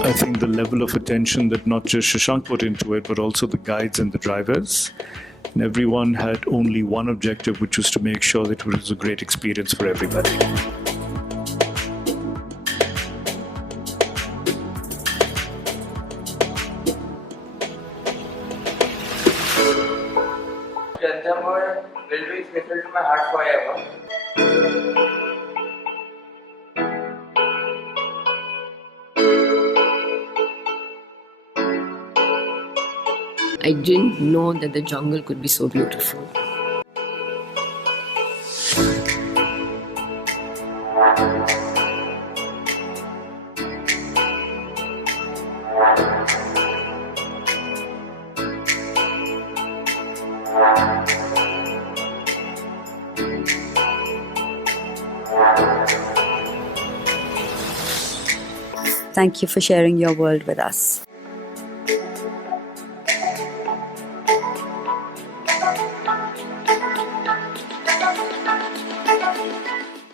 I think the level of attention that not just Shashank put into it, but also the guides and the drivers, and everyone had only one objective, which was to make sure that it was a great experience for everybody. Will be faithful to my heart forever. I didn't know that the jungle could be so beautiful. Thank you for sharing your world with us.